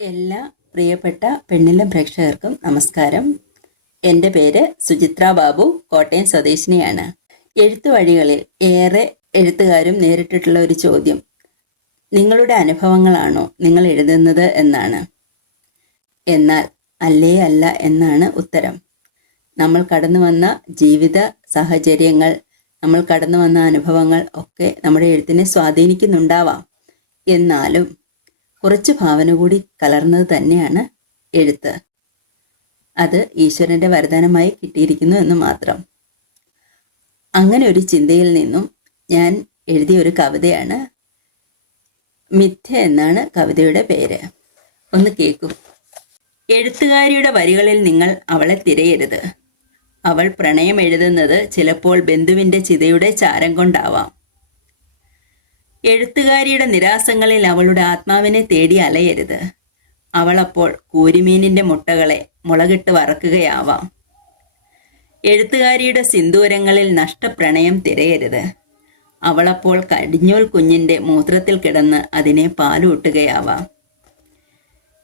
എല്ലാ പ്രിയപ്പെട്ട പെണ്ണിലെ പ്രേക്ഷകർക്കും നമസ്കാരം. എന്റെ പേര് സുചിത്ര ബാബു കോട്ടയം സ്വദേശിനിയാണ്. എഴുത്തു വഴികളിൽ ഏറെ എഴുത്തുകാരും നേരിട്ടിട്ടുള്ള ഒരു ചോദ്യം. നിങ്ങളുടെ അനുഭവങ്ങളാണോ നിങ്ങൾ എഴുതുന്നത് എന്നാണ്. എന്നാൽ അല്ലേ അല്ല എന്നാണ് ഉത്തരം. നമ്മൾ കടന്നു വന്ന ജീവിത സാഹചര്യങ്ങൾ നമ്മൾ കടന്നു വന്ന അനുഭവങ്ങൾ ഒക്കെ നമ്മുടെ എഴുത്തിനെ സ്വാധീനിക്കുന്നുണ്ടാവാം. എന്നാലും കുറച്ച് ഭാവന കൂടി കലർന്നത് തന്നെയാണ് എഴുത്ത്. അത് ഈശ്വരന്റെ വരദാനമായി കിട്ടിയിരിക്കുന്നു എന്ന് മാത്രം. അങ്ങനെ ഒരു ചിന്തയിൽ നിന്നും ഞാൻ എഴുതിയ ഒരു കവിതയാണ് മിഥ്യ എന്നാണ് കവിതയുടെ പേര്. ഒന്ന് കേൾക്കും. എഴുത്തുകാരിയുടെ വരികളിൽ നിങ്ങൾ അവളെ തിരയരുത്. അവൾ പ്രണയം എഴുതുന്നത് ചിലപ്പോൾ ബന്ധുവിന്റെ ചിതയുടെ ചാരം കൊണ്ടാവാം. എഴുത്തുകാരിയുടെ നിരാസങ്ങളിൽ അവളുടെ ആത്മാവിനെ തേടി അലയരുത്. അവളപ്പോൾ കൂരിമീനിന്റെ മുട്ടകളെ മുളകിട്ട് വറക്കുകയാവാം. എഴുത്തുകാരിയുടെ സിന്ദൂരങ്ങളിൽ നഷ്ടപ്രണയം തിരയരുത്. അവളപ്പോൾ കടിഞ്ഞോൽ കുഞ്ഞിന്റെ മൂത്രത്തിൽ കിടന്ന് അതിനെ പാലൂട്ടുകയാവാം.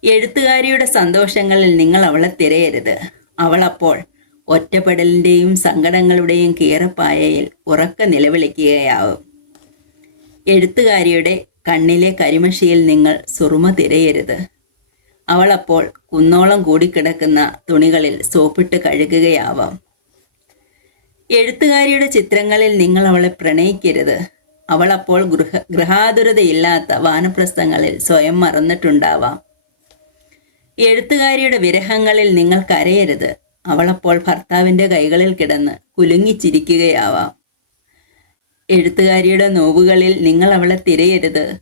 എഴുത്തുകാരിയുടെ സന്തോഷങ്ങളിൽ നിങ്ങൾ അവളെ തിരയരുത്. അവളപ്പോൾ ഒറ്റപ്പെടലിന്റെയും സങ്കടങ്ങളുടെയും കീറപ്പായയിൽ ഉറക്ക നിലവിളിക്കുകയാവും. എഴുത്തുകാരിയുടെ കണ്ണിലെ കരിമഷിയിൽ നിങ്ങൾ സുറുമ തിരയരുത്. അപ്പോൾ കുന്നോളം കൂടിക്കിടക്കുന്ന തുണികളിൽ സോപ്പിട്ട് കഴുകുകയാവാം. എഴുത്തുകാരിയുടെ ചിത്രങ്ങളിൽ നിങ്ങൾ അവളെ പ്രണയിക്കരുത്. അപ്പോൾ ഗൃഹ ഗൃഹാതുരതയില്ലാത്ത വാനപ്രസ്ഥങ്ങളിൽ സ്വയം മറന്നിട്ടുണ്ടാവാം. എഴുത്തുകാരിയുടെ വിരഹങ്ങളിൽ നിങ്ങൾ കരയരുത്. അവളപ്പോൾ ഭർത്താവിന്റെ കൈകളിൽ കിടന്ന് കുലുങ്ങിച്ചിരിക്കുകയാവാം. എഴുത്തുകാരിയുടെ നോവുകളിൽ നിങ്ങൾ അവളെ തിരയരുത്.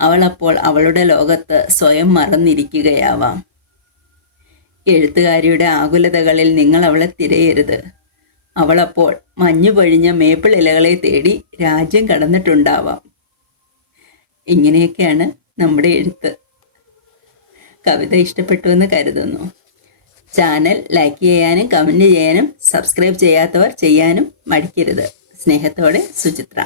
അവൾ അപ്പോൾ അവളുടെ ലോകത്ത് സ്വയം മറന്നിരിക്കുകയാവാം. എഴുത്തുകാരിയുടെ ആകുലതകളിൽ നിങ്ങൾ അവളെ തിരയരുത്. അവളപ്പോൾ മഞ്ഞു പൊഴിഞ്ഞ മേപ്പിൾ ഇലകളെ തേടി രാജ്യം കടന്നിട്ടുണ്ടാവാം. ഇങ്ങനെയൊക്കെയാണ് നമ്മുടെ എഴുത്ത്. കവിത ഇഷ്ടപ്പെട്ടു എന്ന് കരുതുന്നു. ചാനൽ ലൈക്ക് ചെയ്യാനും കമന്റ് ചെയ്യാനും സബ്സ്ക്രൈബ് ചെയ്യാത്തവർ ചെയ്യാനും മടിക്കരുത്. സ്നേഹത്തോടെ സുചിത്ര.